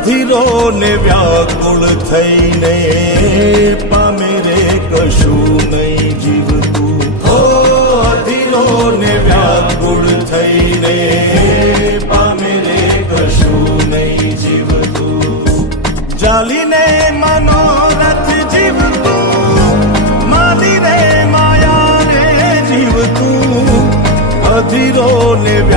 અધીરો ને વ્યાકુળ થઈને પામે રે કશું નહીં જીવતું. હો અધીરો ને વ્યાકુળ થઈને પામે રે કશું નહીં જીવતું. ચાલીને મનોરથ જીવતું, માલીને માયા રે જીવતું. અધીરો ને